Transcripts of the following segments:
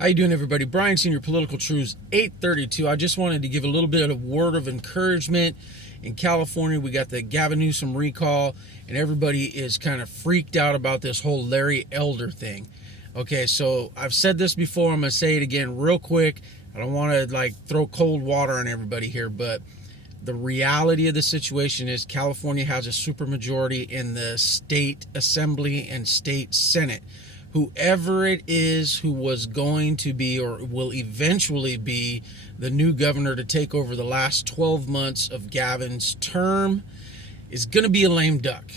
How you doing, everybody? Brian Senior Political Truths 832. I just wanted to give a little bit of word of encouragement. In California, we got the Gavin Newsom recall, and everybody is kind of freaked out about this whole Larry Elder thing. Okay, so I've said this before. I'm going to say it again real quick. I don't want to throw cold water on everybody here, but the reality of the situation is California has a supermajority in the state assembly and state senate. Whoever it is who was going to be or will eventually be the new governor to take over the last 12 months of Gavin's term is going to be a lame duck.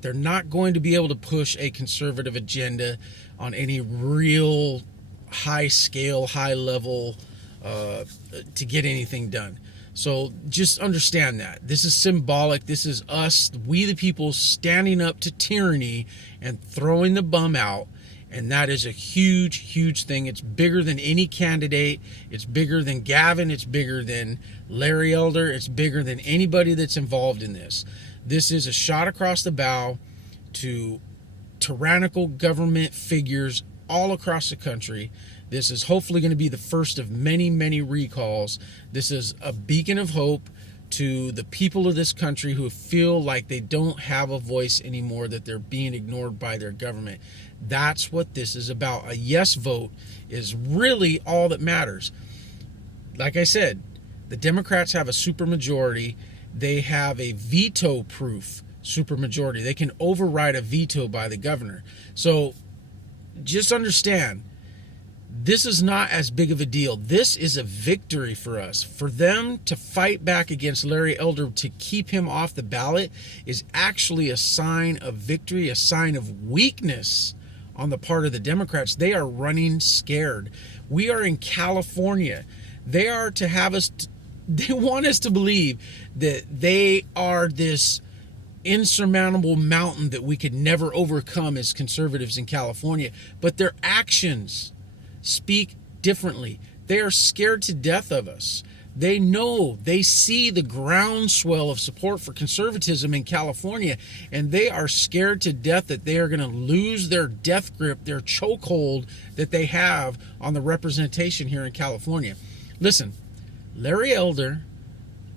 They're not going to be able to push a conservative agenda on any real high scale, high level to get anything done. So just understand that. This is symbolic. This is us, we the people, standing up to tyranny and throwing the bum out. And that is a huge, huge thing. It's bigger than any candidate. It's bigger than Gavin. It's bigger than Larry Elder. It's bigger than anybody that's involved in this. This is a shot across the bow to tyrannical government figures all across the country. This is hopefully going to be the first of many, many recalls. This is a beacon of hope to the people of this country who feel like they don't have a voice anymore, that they're being ignored by their government. That's what this is about. A yes vote is really all that matters. Like I said, the Democrats have a supermajority. They have a veto-proof supermajority. They can override a veto by the governor. So just understand, this is not as big of a deal. This is a victory for us. For them to fight back against Larry Elder to keep him off the ballot is actually a sign of victory, a sign of weakness on the part of the Democrats. They are running scared. We are in California. They are to have us, they want us to believe that they are this insurmountable mountain that we could never overcome as conservatives in California. But their actions speak differently. They are scared to death of us. They know, they see the groundswell of support for conservatism in California, and they are scared to death that they are going to lose their death grip, their chokehold that they have on the representation here in California. Listen, Larry Elder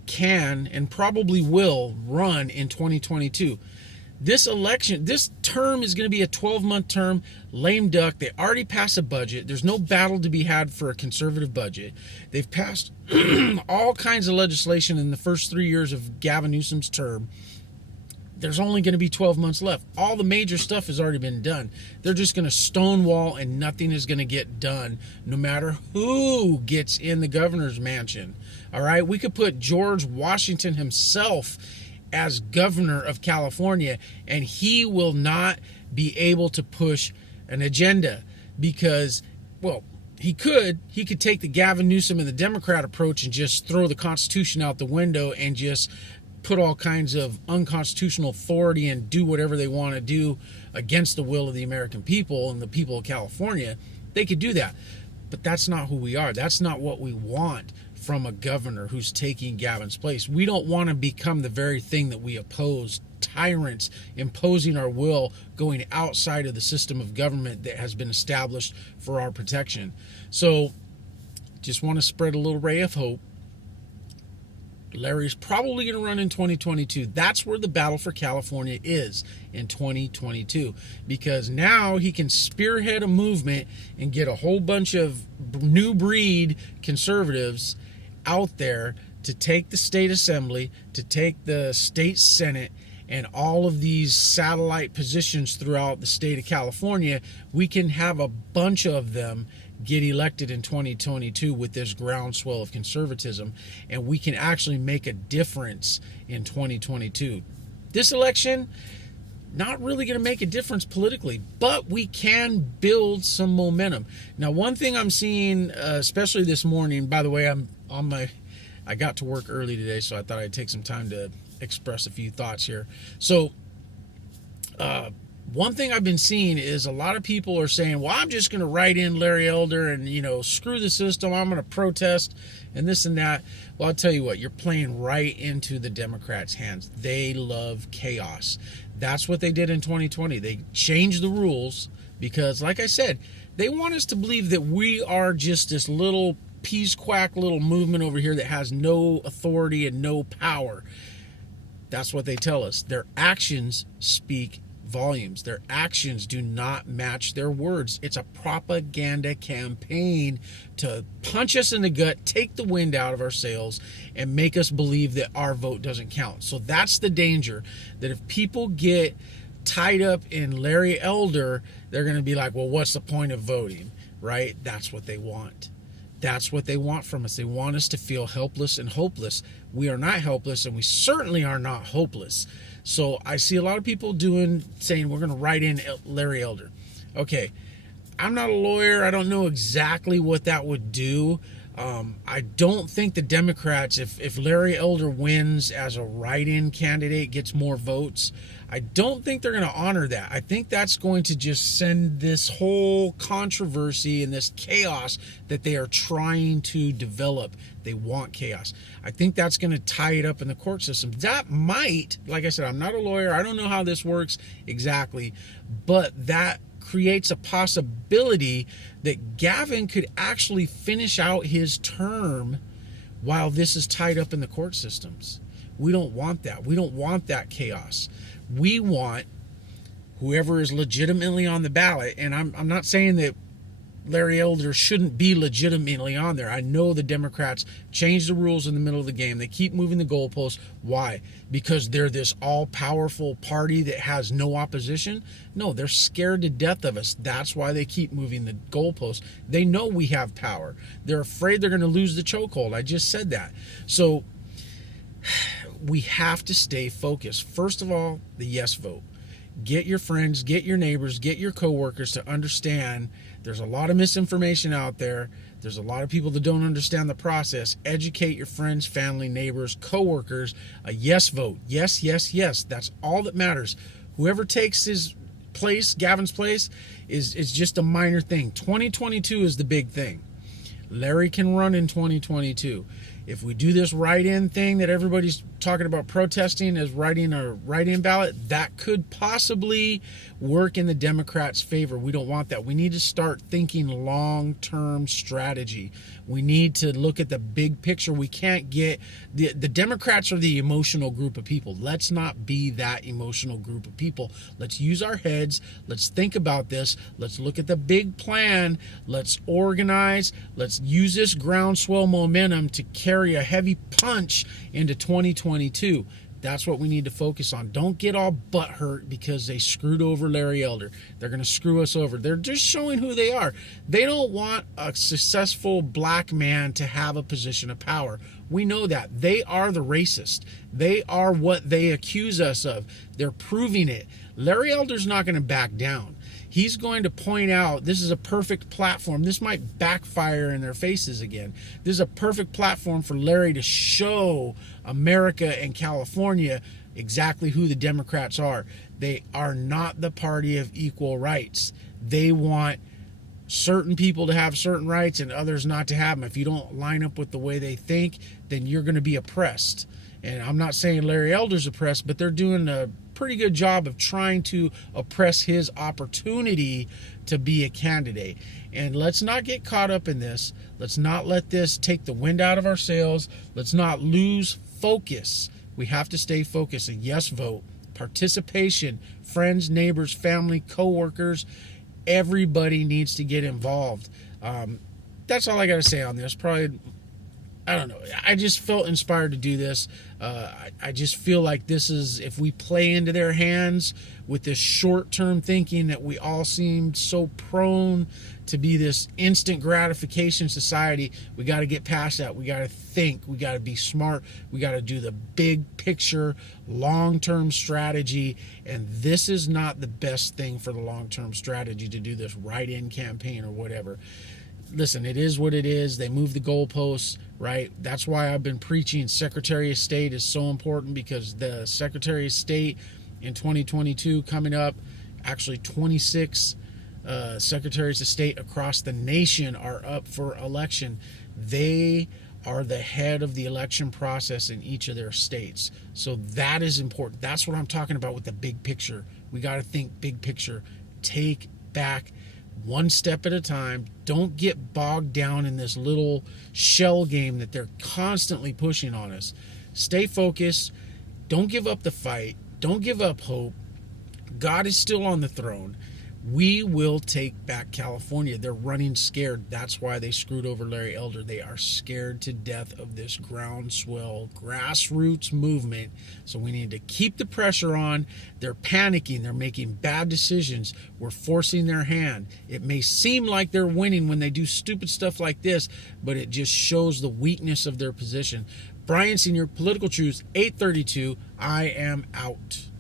can and probably will run in 2022. This election, this term is going to be a 12-month term. Lame duck. They already passed a budget. There's no battle to be had for a conservative budget. They've passed all kinds of legislation in the first 3 years of Gavin Newsom's term. There's only going to be 12 months left. All the major stuff has already been done. They're just going to stonewall, and nothing is going to get done, no matter who gets in the governor's mansion. All right? We could put George Washington himself as governor of California, and he will not be able to push an agenda because, well, he could take the Gavin Newsom and the Democrat approach and just throw the Constitution out the window and just put all kinds of unconstitutional authority and do whatever they want to do against the will of the American people and the people of California. They could do that, but that's not who we are. That's not what we want from a governor who's taking Gavin's place. We don't want to become the very thing that we oppose, tyrants imposing our will, going outside of the system of government that has been established for our protection. So just want to spread a little ray of hope. Larry's probably going to run in 2022. That's where the battle for California is, in 2022, because now he can spearhead a movement and get a whole bunch of new breed conservatives out there to take the state assembly, to take the state senate, and all of these satellite positions throughout the state of California. We can have a bunch of them get elected in 2022 with this groundswell of conservatism, and we can actually make a difference in 2022. This election, not really going to make a difference politically, but we can build some momentum. Now, one thing I'm seeing, especially this morning, by the way, I got to work early today, so I thought I'd take some time to express a few thoughts here. So, one thing I've been seeing is a lot of people are saying, well, I'm just going to write in Larry Elder and, screw the system. I'm going to protest and this and that. Well, I'll tell you what, you're playing right into the Democrats' hands. They love chaos. That's what they did in 2020. They changed the rules because, like I said, They want us to believe that we are just this little peace quack little movement over here that has no authority and no power. That's what they tell us. Their actions speak volumes. Their actions do not match their words. It's a propaganda campaign to punch us in the gut, take the wind out of our sails, and make us believe that our vote doesn't count. So that's the danger, that if people get tied up in Larry Elder, they're going to be like, well, what's the point of voting, right? That's what they want. That's what they want from us. They want us to feel helpless and hopeless. We are not helpless, and we certainly are not hopeless. So I see a lot of people saying we're going to write in Larry Elder. Okay, I'm not a lawyer. I don't know exactly what that would do. I don't think the Democrats, if Larry Elder wins as a write-in candidate, gets more votes, I don't think they're going to honor that. I think that's going to just send this whole controversy and this chaos that they are trying to develop. They want chaos. I think that's going to tie it up in the court system. That might, like I said, I'm not a lawyer. I don't know how this works exactly, but that creates a possibility that Gavin could actually finish out his term while this is tied up in the court systems. We don't want that. We don't want that chaos. We want whoever is legitimately on the ballot, and I'm not saying that Larry Elder shouldn't be legitimately on there. I know the Democrats change the rules in the middle of the game. They keep moving the goalposts. Why? Because they're this all-powerful party that has no opposition? No, they're scared to death of us. That's why they keep moving the goalposts. They know we have power. They're afraid they're going to lose the chokehold. I just said that. So we have to stay focused. First of all, the yes vote. Get your friends, get your neighbors, get your coworkers to understand there's a lot of misinformation out there. There's a lot of people that don't understand the process. Educate your friends, family, neighbors, coworkers. A yes vote. Yes, yes, yes. That's all that matters. Whoever takes his place, Gavin's place, is just a minor thing. 2022 is the big thing. Larry can run in 2022. If we do this write-in thing that everybody's talking about protesting as writing a write-in ballot, that could possibly work in the Democrats' favor. We don't want that. We need to start thinking long-term strategy. We need to look at the big picture. We can't get... The Democrats are the emotional group of people. Let's not be that emotional group of people. Let's use our heads. Let's think about this. Let's look at the big plan. Let's organize. Let's use this groundswell momentum to carry a heavy punch into 2022. That's what we need to focus on. Don't get all butthurt because they screwed over Larry Elder. They're going to screw us over. They're just showing who they are. They don't want a successful black man to have a position of power. We know that. They are the racist. They are what they accuse us of. They're proving it. Larry Elder's not going to back down. He's going to point out this is a perfect platform. This might backfire in their faces again. This is a perfect platform for Larry to show America and California exactly who the Democrats are. They are not the party of equal rights. They want certain people to have certain rights and others not to have them. If you don't line up with the way they think, then you're going to be oppressed. And I'm not saying Larry Elder's oppressed, but they're doing a pretty good job of trying to oppress his opportunity to be a candidate. And let's not get caught up in this. Let's not let this take the wind out of our sails. Let's not lose focus. We have to stay focused. A yes vote, participation, friends, neighbors, family, coworkers, everybody needs to get involved. That's all I got to say on this. Probably, I don't know. I just felt inspired to do this. I just feel like this is, if we play into their hands with this short-term thinking that we all seem so prone to be this instant gratification society, we got to get past that. We got to think. We got to be smart. We got to do the big picture, long-term strategy. And this is not the best thing for the long-term strategy to do this write-in campaign or whatever. Listen, it is what it is. They move the goalposts, right? That's why I've been preaching Secretary of State is so important, because the Secretary of State in 2022 coming up, actually 26 Secretaries of State across the nation are up for election. They are the head of the election process in each of their states. So that is important. That's what I'm talking about with the big picture. We got to think big picture. Take back one step at a time. Don't get bogged down in this little shell game that they're constantly pushing on us. Stay focused. Don't give up the fight. Don't give up hope. God is still on the throne. We will take back California. They're running scared. That's why they screwed over Larry Elder. They are scared to death of this groundswell, grassroots movement. So we need to keep the pressure on. They're panicking. They're making bad decisions. We're forcing their hand. It may seem like they're winning when they do stupid stuff like this, but it just shows the weakness of their position. Brian Sr., Political Truths, 832. I am out.